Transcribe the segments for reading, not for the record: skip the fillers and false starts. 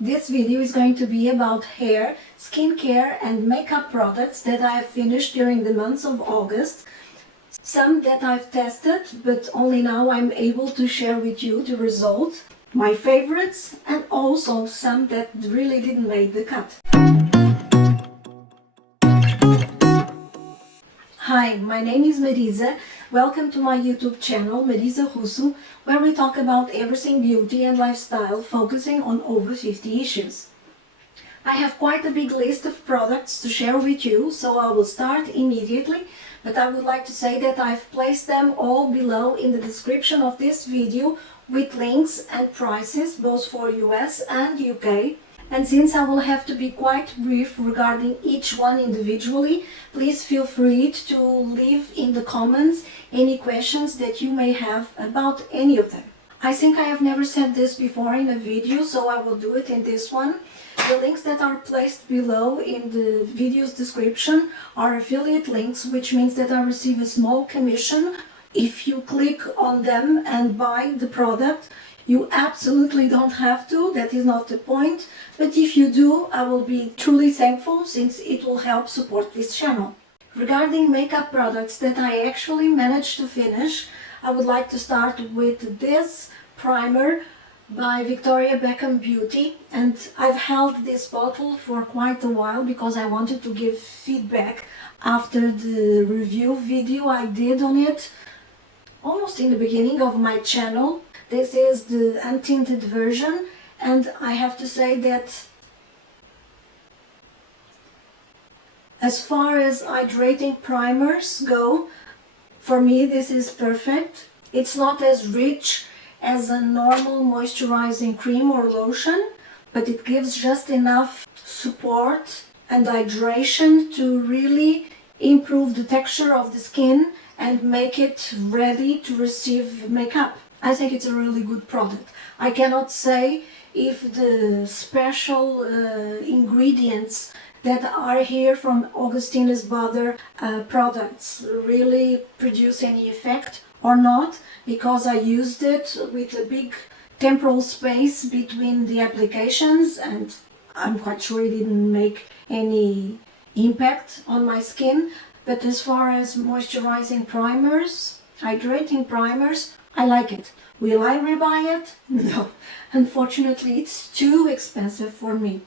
This video is going to be about hair, skincare and makeup products that I have finished during the months of August. Some that I've tested, but only now I'm able to share with you the result, my favorites, and also some that really didn't make the cut. Hi, my name is Marisa. Welcome to my YouTube channel, Marisagrusso, where we talk about everything beauty and lifestyle, focusing on over 50 issues. I have quite a big list of products to share with you, so I will start immediately, but I would like to say that I've placed them all below in the description of this video with links and prices, both for US and UK. And since I will have to be quite brief regarding each one individually, please feel free to leave in the comments any questions that you may have about any of them. I think I have never said this before in a video, so I will do it in this one. The links that are placed below in the video's description are affiliate links, which means that I receive a small commission if you click on them and buy the product. You absolutely don't have to, that is not the point, but if you do, I will be truly thankful since it will help support this channel. Regarding makeup products that I actually managed to finish, I would like to start with this primer by Victoria Beckham Beauty, and I've held this bottle for quite a while because I wanted to give feedback after the review video I did on it almost in the beginning of my channel. This is the untinted version, and I have to say that as far as hydrating primers go, for me this is perfect. It's not as rich as a normal moisturizing cream or lotion, but it gives just enough support and hydration to really improve the texture of the skin and make it ready to receive makeup. I think it's a really good product. I cannot say if the special ingredients that are here from Augustina's Butter products really produce any effect or not, because I used it with a big temporal space between the applications and I'm quite sure it didn't make any impact on my skin. But as far as moisturizing primers, hydrating primers, I like it. Will I rebuy it? No. Unfortunately, it's too expensive for me.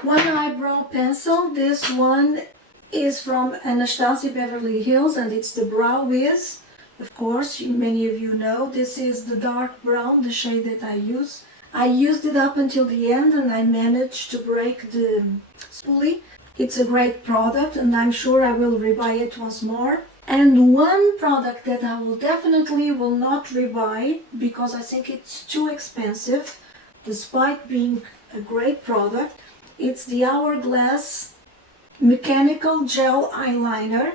One eyebrow pencil. This one is from Anastasia Beverly Hills and it's the Brow Wiz. Of course, many of you know this is the dark brown, the shade that I use. I used it up until the end and I managed to break the spoolie. It's a great product and I'm sure I will rebuy it once more. And one product that I will definitely not rebuy because I think it's too expensive, despite being a great product, it's the Hourglass Mechanical Gel Eyeliner.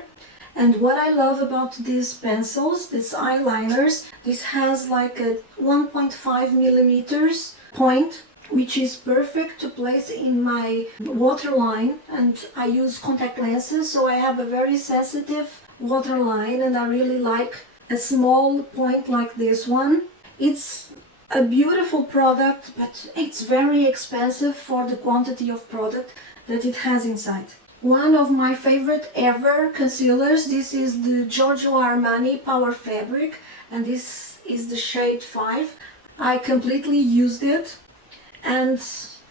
And what I love about these pencils, these eyeliners, this has like a 1.5 millimeters point, which is perfect to place in my waterline, and I use contact lenses, so I have a very sensitive waterline and I really like a small point like this one. It's a beautiful product, but it's very expensive for the quantity of product that it has inside. One of my favorite ever concealers, this is the Giorgio Armani Power Fabric and this is the shade 5. I completely used it, and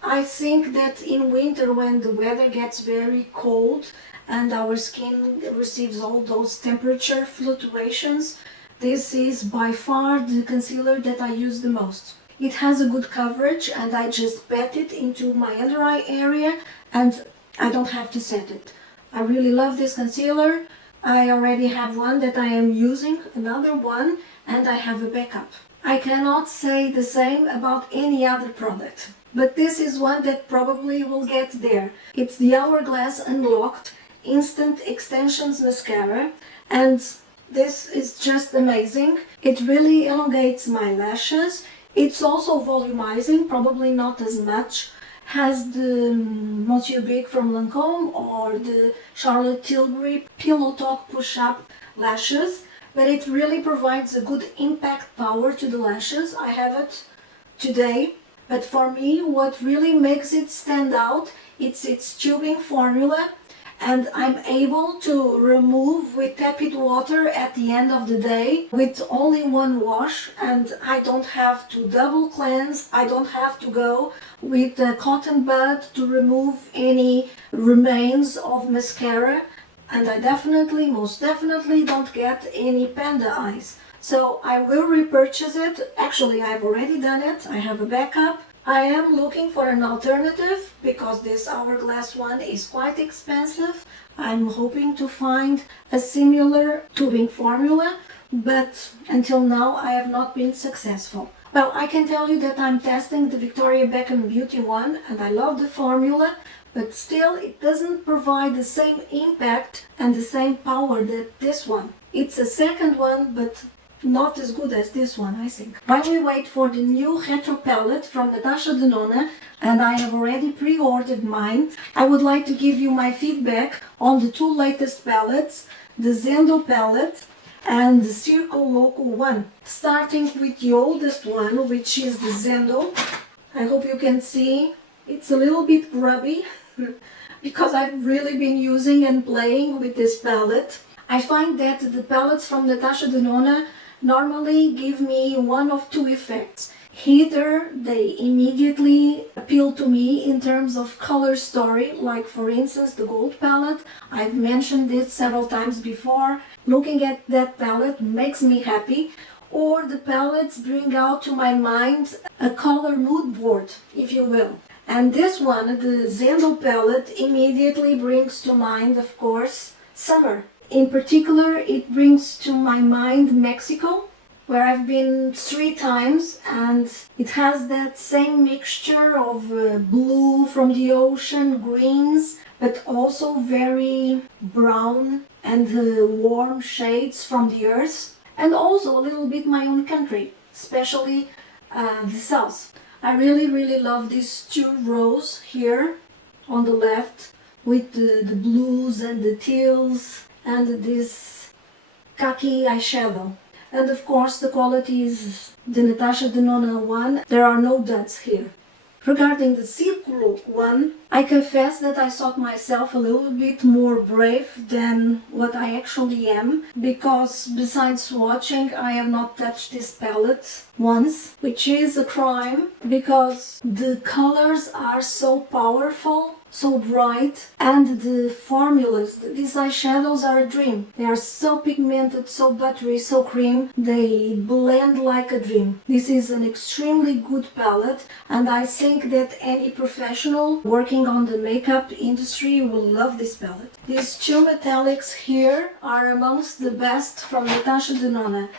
I think that in winter when the weather gets very cold and our skin receives all those temperature fluctuations, this is by far the concealer that I use the most. It has a good coverage and I just pat it into my under eye area and I don't have to set it. I really love this concealer. I already have one that I am using, another one, and I have a backup. I cannot say the same about any other product, but this is one that probably will get there. It's the Hourglass Unlocked Instant Extensions Mascara, and this is just amazing. It really elongates my lashes. It's also volumizing, probably not as much has the Monsieur Big from Lancome or the Charlotte Tilbury Pillow Talk Push-Up lashes, but it really provides a good impact power to the lashes. I have it today, But for me, what really makes it stand out, it's its tubing formula, and I'm able to remove with tepid water at the end of the day with only one wash, and I don't have to double cleanse. I don't have to go with a cotton bud to remove any remains of mascara, and I most definitely don't get any panda eyes. So I will repurchase it. Actually, I've already done it. I have a backup. I am looking for an alternative because this Hourglass one is quite expensive. I'm hoping to find a similar tubing formula, but until now I have not been successful. Well, I can tell you that I'm testing the Victoria Beckham Beauty one, and I love the formula, but still it doesn't provide the same impact and the same power that this one. It's a second one, but not as good as this one, I think. While we wait for the new retro palette from Natasha Denona, and I have already pre-ordered mine, I would like to give you my feedback on the two latest palettes, the Zendo palette and the Circle Local one. Starting with the oldest one, which is the Zendo. I hope you can see it's a little bit grubby because I've really been using and playing with this palette. I find that the palettes from Natasha Denona normally give me one of two effects. Either they immediately appeal to me in terms of color story, like for instance the gold palette. I've mentioned this several times before. Looking at that palette makes me happy. Or the palettes bring out to my mind a color mood board, if you will. And this one, the Zendo palette, immediately brings to mind, of course, summer. In particular, it brings to my mind Mexico, where I've been 3 times, and it has that same mixture of blue from the ocean, greens, but also very brown and warm shades from the earth, and also a little bit my own country, especially the south. I really love these 2 rows here on the left with the blues and the teals and this khaki eyeshadow. And of course the quality is the Natasha Denona one. There are no duds here. Regarding the Circle one, I confess that I thought myself a little bit more brave than what I actually am, because besides swatching, I have not touched this palette once, which is a crime because the colors are so powerful, so bright, and the formulas, these eyeshadows are a dream. They are so pigmented, so buttery, so cream, they blend like a dream. This is an extremely good palette, and I think that any professional working on the makeup industry will love this palette. These 2 metallics here are amongst the best from Natasha Denona.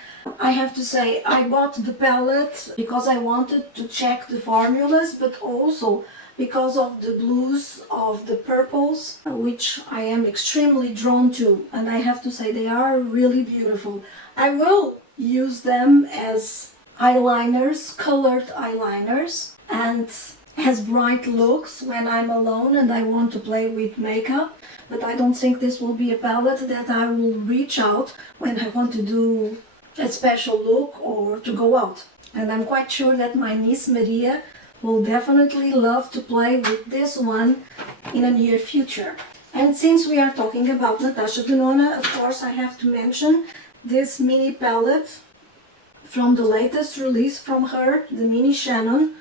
I have to say, I bought the palette because I wanted to check the formulas, but also because of the blues, of the purples, which I am extremely drawn to, and I have to say they are really beautiful. I will use them as eyeliners, colored eyeliners, and as bright looks when I'm alone and I want to play with makeup, but I don't think this will be a palette that I will reach out when I want to do a special look or to go out. And I'm quite sure that my niece Maria will definitely love to play with this one in a near future. And since we are talking about Natasha Denona, of course I have to mention this mini palette from the latest release from her, the Mini Shannon.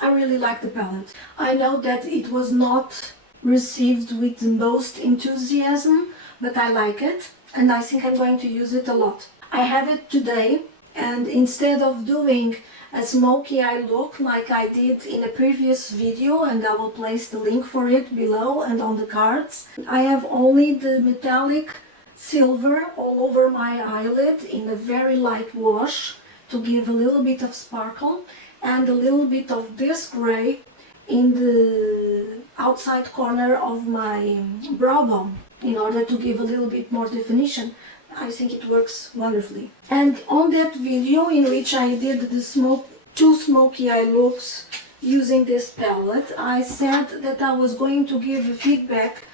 I really like the palette. I know that it was not received with the most enthusiasm, but I like it, and I think I'm going to use it a lot. I have it today, and instead of doing a smoky eye look like I did in a previous video, and I will place the link for it below and on the cards, I have only the metallic silver all over my eyelid in a very light wash to give a little bit of sparkle, and a little bit of this gray in the outside corner of my brow bone in order to give a little bit more definition. I think it works wonderfully. And on that video in which I did the 2 smoky eye looks using this palette, I said that I was going to give a feedback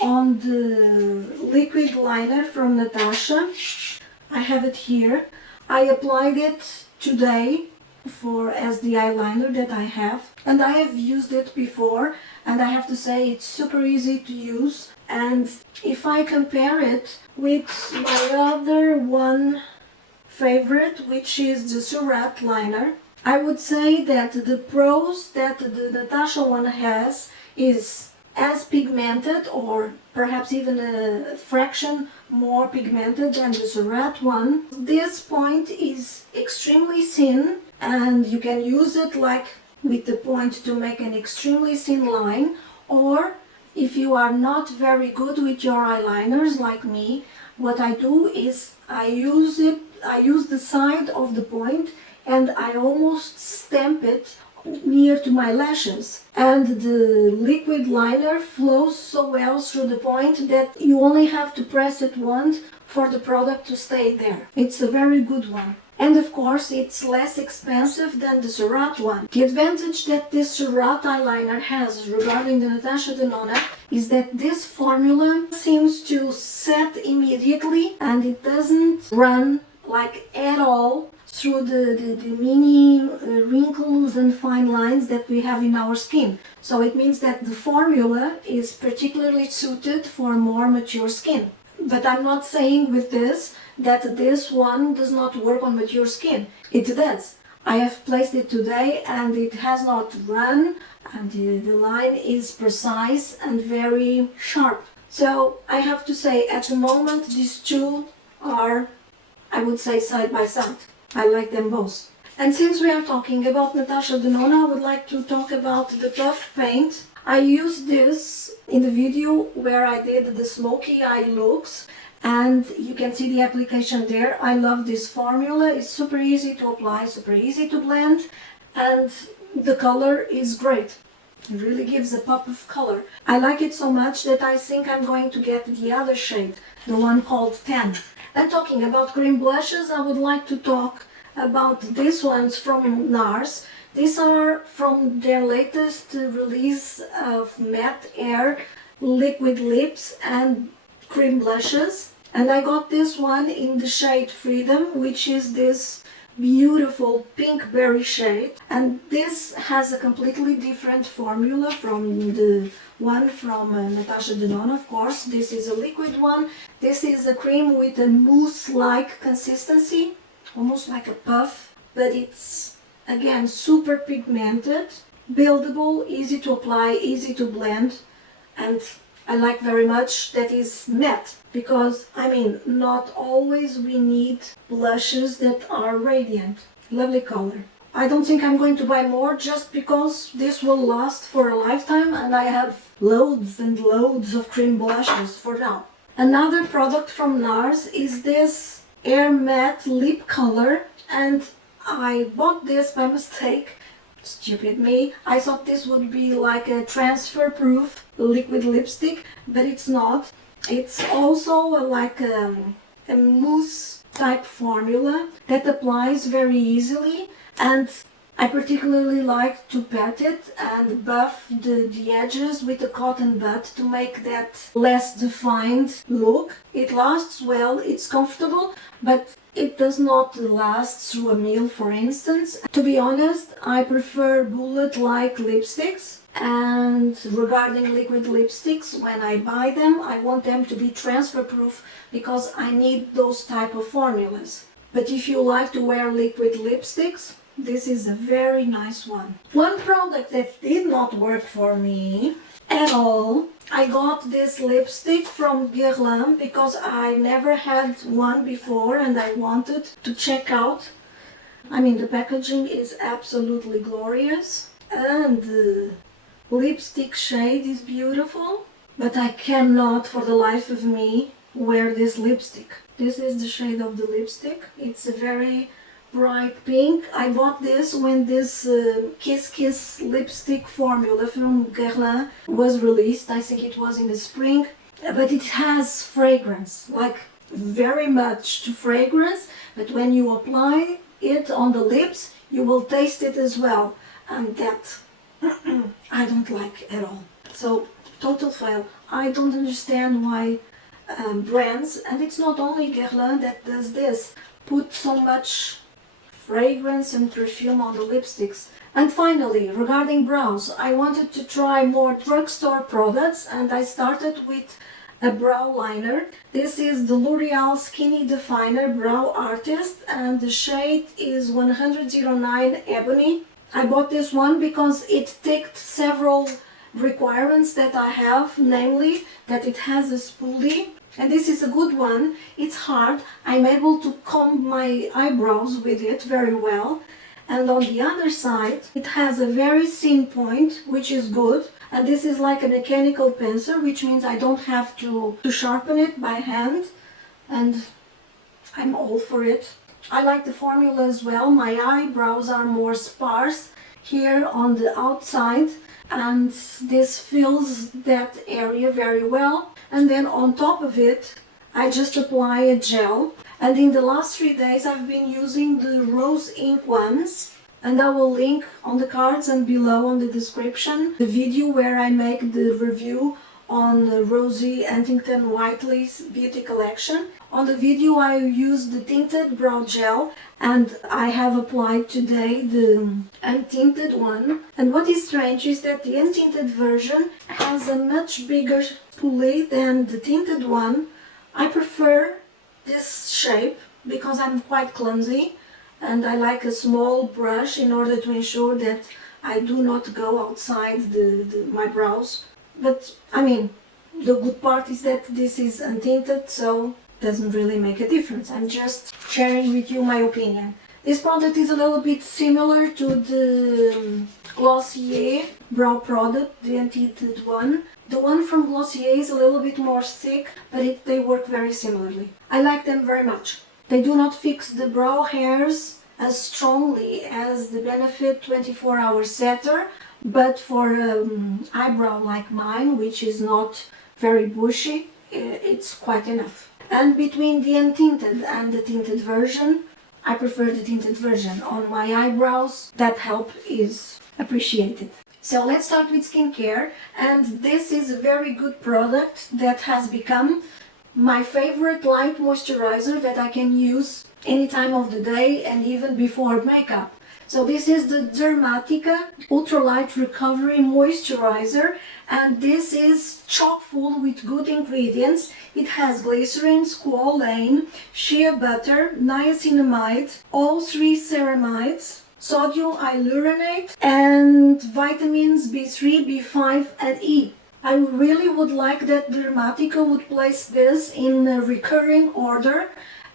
on the liquid liner from Natasha. I have it here. I applied it today, for as the eyeliner that I have, and I have used it before, and I have to say it's super easy to use. And if I compare it with my other one favorite, which is the Surratt liner, I would say that the pros that the Natasha one has is as pigmented, or perhaps even a fraction more pigmented than the Surratt one. This point is extremely thin, and you can use it like with the point to make an extremely thin line, or if you are not very good with your eyeliners like me, what I do is I use the side of the point and I almost stamp it near to my lashes, and the liquid liner flows so well through the point that you only have to press it once for the product to stay there. It's a very good one. And of course it's less expensive than the Surratt one. The advantage that this Surratt eyeliner has regarding the Natasha Denona is that this formula seems to set immediately, and it doesn't run like at all through the mini wrinkles and fine lines that we have in our skin. So it means that the formula is particularly suited for more mature skin. But I'm not saying with this that this one does not work on mature skin. It does. I have placed it today and it has not run, and the line is precise and very sharp. So I have to say, at the moment these two are, I would say, side by side. I like them both. And since we are talking about Natasha Denona, I would like to talk about the puff paint. I used this in the video where I did the smoky eye looks, and you can see the application there. I love this formula. It's super easy to apply, super easy to blend, and the color is great. It really gives a pop of color. I like it so much that I think I'm going to get the other shade, the one called 10. And talking about cream blushes, I would like to talk about these ones from NARS. These are from their latest release of Matte Air liquid lips and cream blushes. And I got this one in the shade Freedom, which is this beautiful pink berry shade. And this has a completely different formula from the one from Natasha Denona, of course. This is a liquid one. This is a cream with a mousse-like consistency, almost like a puff, but it's, again, super pigmented, buildable, easy to apply, easy to blend, and I like very much that is matte, because, I mean, not always we need blushes that are radiant. Lovely color. I don't think I'm going to buy more just because this will last for a lifetime, and I have loads and loads of cream blushes for now. Another product from NARS is this Air Matte Lip Color, and I bought this by mistake. Stupid me. I thought this would be like a transfer-proof liquid lipstick, but it's not. It's also like a mousse type formula that applies very easily, and I particularly like to pat it and buff the edges with a cotton bud to make that less defined look. It lasts well, it's comfortable, but it does not last through a meal, for instance. To be honest, I prefer bullet-like lipsticks, and regarding liquid lipsticks, when I buy them, I want them to be transfer-proof because I need those type of formulas. But if you like to wear liquid lipsticks, this is a very nice one. One product that did not work for me at all, I got this lipstick from Guerlain because I never had one before and I wanted to check out. I mean, the packaging is absolutely glorious and the lipstick shade is beautiful, but I cannot for the life of me wear this lipstick. This is the shade of the lipstick. It's a very bright pink. I bought this when this Kiss Kiss lipstick formula from Guerlain was released. I think it was in the spring, but it has fragrance, like very much to fragrance, but when you apply it on the lips you will taste it as well, and that I don't like at all. So total fail. I don't understand why brands, and it's not only Guerlain that does this, put so much fragrance and perfume on the lipsticks. And finally, regarding brows, I wanted to try more drugstore products, and I started with a brow liner. This is the L'Oreal Skinny Definer Brow Artist, and the shade is 109 Ebony. I bought this one because it ticked several requirements that I have, namely that it has a spoolie, and this is a good one. It's hard. I'm able to comb my eyebrows with it very well. And on the other side, it has a very thin point, which is good. And this is like a mechanical pencil, which means I don't have to sharpen it by hand. And I'm all for it. I like the formula as well. My eyebrows are more sparse here on the outside, and this fills that area very well. And then on top of it, I just apply a gel. And in the last 3 days, I've been using the rose ink ones, and I will link on the cards and below on the description the video where I make the review on Rosie Huntington Whiteley's beauty collection. On the video I used the tinted brow gel, and I have applied today the untinted one. And what is strange is that the untinted version has a much bigger spoolie than the tinted one. I prefer this shape because I'm quite clumsy, and I like a small brush in order to ensure that I do not go outside my brows. But I mean, the good part is that this is untinted, so it doesn't really make a difference. I'm just sharing with you my opinion. This product is a little bit similar to the Glossier brow product, the untinted one. The one from Glossier is a little bit more thick, but they work very similarly. I like them very much. They do not fix the brow hairs as strongly as the Benefit 24-hour setter, but for eyebrow like mine, which is not very bushy, it's quite enough. And between the untinted and the tinted version, I prefer the tinted version. On my eyebrows, that help is appreciated. So let's start with skincare, and this is a very good product that has become my favorite light moisturizer that I can use any time of the day and even before makeup. So this is the Dermatica Ultralight Recovery Moisturizer, and this is chock full with good ingredients. It has glycerin, squalane, shea butter, niacinamide, all 3 ceramides, sodium hyaluronate, and vitamins B3, B5 and E. I really would like that Dermatica would place this in a recurring order,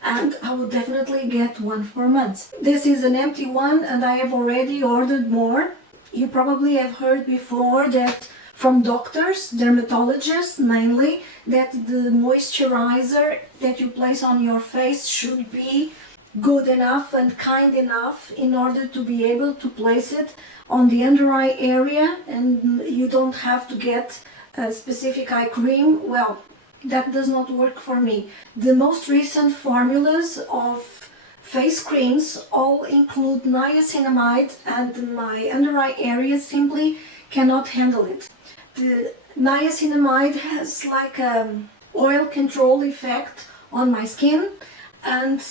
and I would definitely get one for months. This is an empty one, and I have already ordered more. You probably have heard before that from doctors, dermatologists mainly, that the moisturizer that you place on your face should be good enough and kind enough in order to be able to place it on the under eye area, and you don't have to get a specific eye cream. Well, that does not work for me. The most recent formulas of face creams all include niacinamide, and my under eye area simply cannot handle it. The niacinamide has like an oil control effect on my skin, and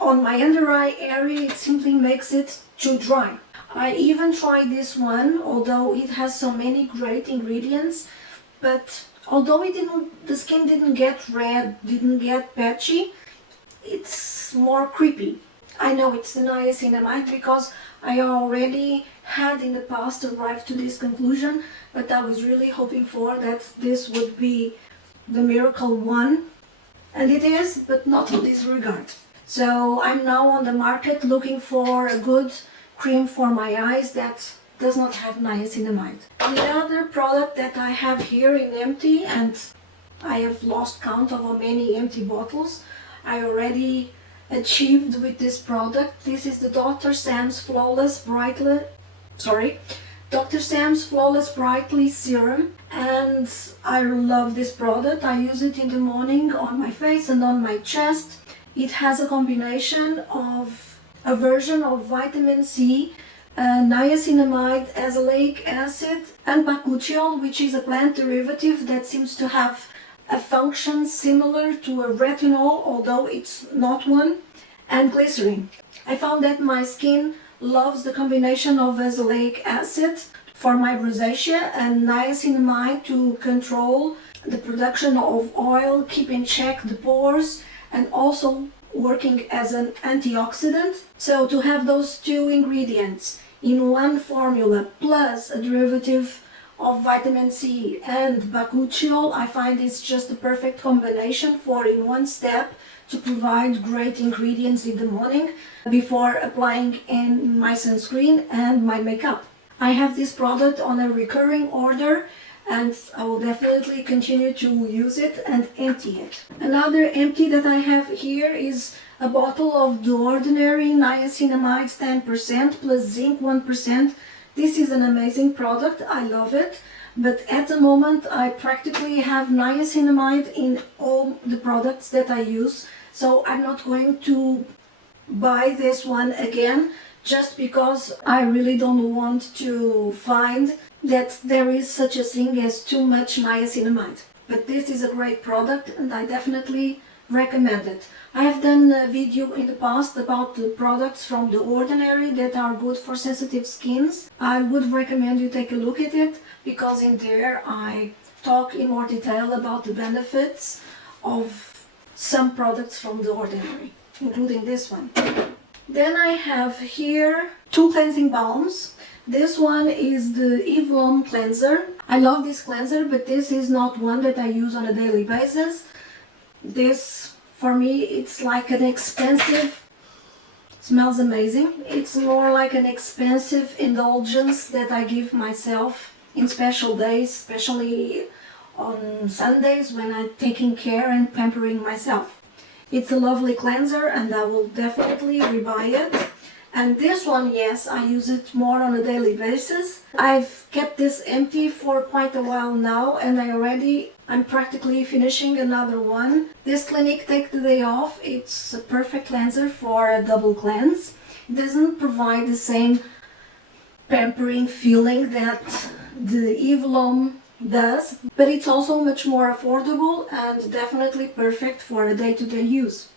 on my under eye area it simply makes it too dry. I even tried this one, although it has so many great ingredients, but although the skin didn't get red, didn't get patchy, it's more creepy. I know it's the niacinamide because I already had in the past arrived to this conclusion, but I was really hoping for that this would be the miracle one, and it is, but not in this regard. So I'm now on the market looking for a good cream for my eyes that does not have niacinamide. The other product that I have here in empty, and I have lost count of how many empty bottles I already achieved with this product. This is the Dr. Sam's Flawless Brightly Serum, and I love this product. I use it in the morning on my face and on my chest. It has a combination of a version of vitamin C, niacinamide, azelaic acid, and bakuchiol, which is a plant derivative that seems to have a function similar to a retinol, although it's not one, and glycerin. I found that my skin loves the combination of azelaic acid for my rosacea and niacinamide to control the production of oil, keep in check the pores, and also working as an antioxidant. So to have those two ingredients in one formula plus a derivative of vitamin C and bakuchiol, I find it's just the perfect combination for in one step to provide great ingredients in the morning before applying in my sunscreen and my makeup. I have this product on a recurring order and I will definitely continue to use it and empty it. Another empty that I have here is a bottle of the ordinary niacinamide 10% plus zinc 1%. This is an amazing product, I love it, but at the moment I practically have niacinamide in all the products that I use, so I'm not going to buy this one again just because I really don't want to find that there is such a thing as too much niacinamide. But this is a great product and I definitely recommend it. I have done a video in the past about the products from The Ordinary that are good for sensitive skins. I would recommend you take a look at it because in there I talk in more detail about the benefits of some products from The Ordinary, including this one. Then I have here two cleansing balms. This one is the Eve Lom cleanser. I love this cleanser, but this is not one that I use on a daily basis. This, for me, it's like an expensive, smells amazing. It's more like an expensive indulgence that I give myself in special days, especially on Sundays when I'm taking care and pampering myself. It's a lovely cleanser and I will definitely rebuy it. And this one, yes, I use it more on a daily basis. I've kept this empty for quite a while now and I'm practically finishing another one. This Clinique Take the Day Off, it's a perfect cleanser for a double cleanse. It doesn't provide the same pampering feeling that the Eve Lom does, but it's also much more affordable and definitely perfect for a day-to-day use.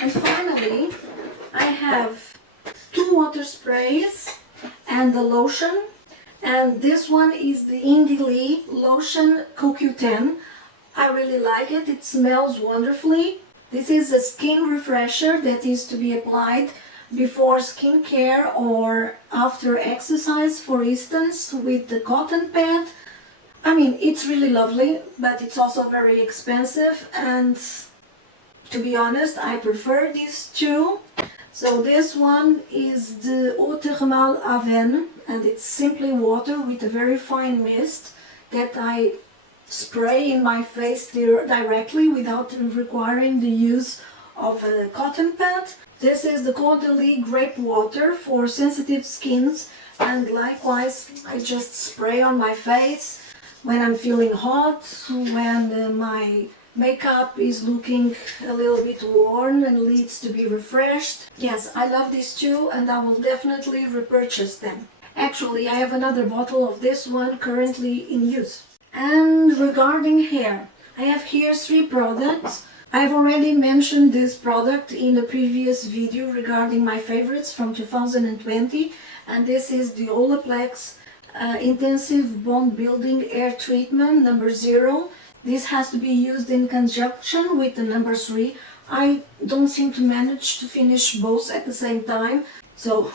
And finally, I have two water sprays and the lotion, and this one is the Indie Lee Lotion CoQ10. I really like it, it smells wonderfully. This is a skin refresher that is to be applied before skincare or after exercise, for instance, with the cotton pad. I mean, it's really lovely, but it's also very expensive, and to be honest, I prefer these two. So this one is the Eau Thermale Avène, and it's simply water with a very fine mist that I spray in my face directly without requiring the use of a cotton pad. This is the Caudalie Grape Water for sensitive skins, and likewise I just spray on my face when I'm feeling hot, when my makeup is looking a little bit worn and needs to be refreshed. Yes, I love these two and I will definitely repurchase them. Actually, I have another bottle of this one currently in use. And regarding hair, I have here three products. I've already mentioned this product in the previous video regarding my favorites from 2020, and this is the Olaplex Intensive Bond Building Hair Treatment number 0. This has to be used in conjunction with the number 3. I don't seem to manage to finish both at the same time, so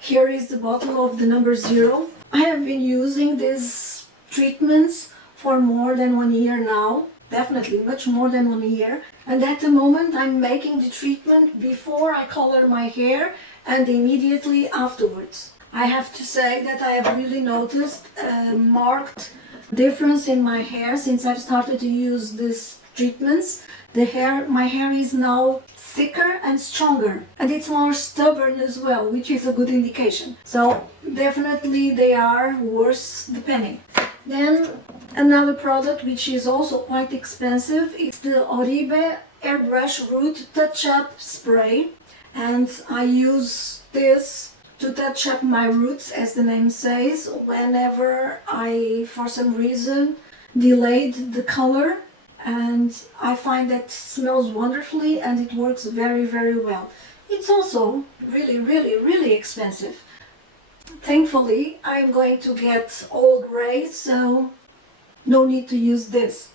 here is the bottle of the number 0. I have been using these treatments for more than 1 year now, definitely much more than 1 year, and at the moment I'm making the treatment before I color my hair and immediately afterwards. I have to say that I have really noticed a marked difference in my hair since I've started to use these treatments. My hair is now thicker and stronger, and it's more stubborn as well, which is a good indication. So definitely they are worth the penny. Then another product which is also quite expensive is the Oribe Airbrush Root Touch-Up Spray, and I use this to touch up my roots, as the name says, whenever I, for some reason, delayed the color, and I find that it smells wonderfully and it works very, very well. It's also really expensive. Thankfully, I'm going to get all gray, so no need to use this.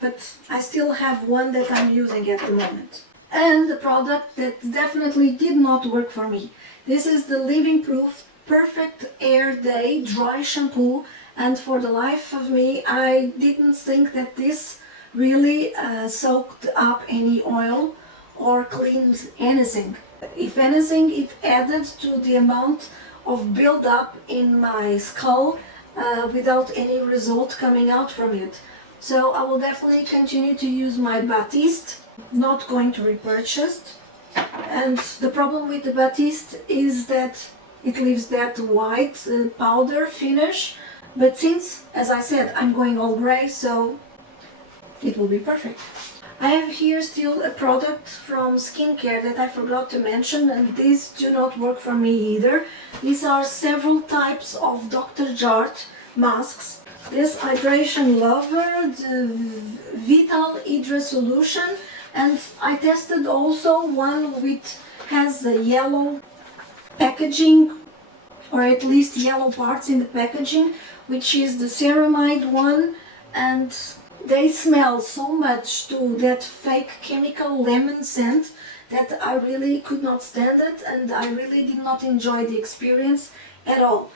But I still have one that I'm using at the moment. And the product that definitely did not work for me. This is the Living Proof Perfect Air Day Dry Shampoo, and for the life of me I didn't think that this really soaked up any oil or cleaned anything. If anything, it added to the amount of build-up in my skull without any result coming out from it. So I will definitely continue to use my Batiste, not going to repurchase. And the problem with the Batiste is that it leaves that white powder finish, but since, as I said, I'm going all gray, so it will be perfect. I have here still a product from skincare that I forgot to mention, and these do not work for me either. These are several types of Dr. Jart masks. This Hydration Lover, the Vital Hydra Solution, and I tested also one which has a yellow packaging, or at least yellow parts in the packaging, which is the ceramide one, and they smell so much to that fake chemical lemon scent that I really could not stand it, and I really did not enjoy the experience at all.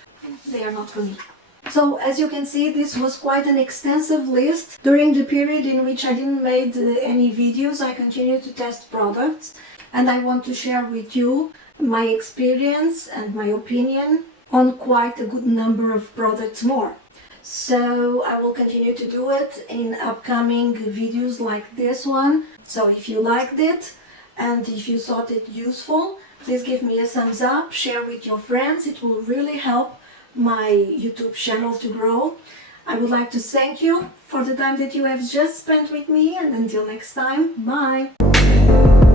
They are not for me. So as you can see, this was quite an extensive list. During the period in which I didn't make any videos, I continued to test products, and I want to share with you my experience and my opinion on quite a good number of products more. So I will continue to do it in upcoming videos like this one. So if you liked it and if you thought it useful, please give me a thumbs up, share with your friends. It will really help my YouTube channel to grow. I would like to thank you for the time that you have just spent with me, and until next time, bye!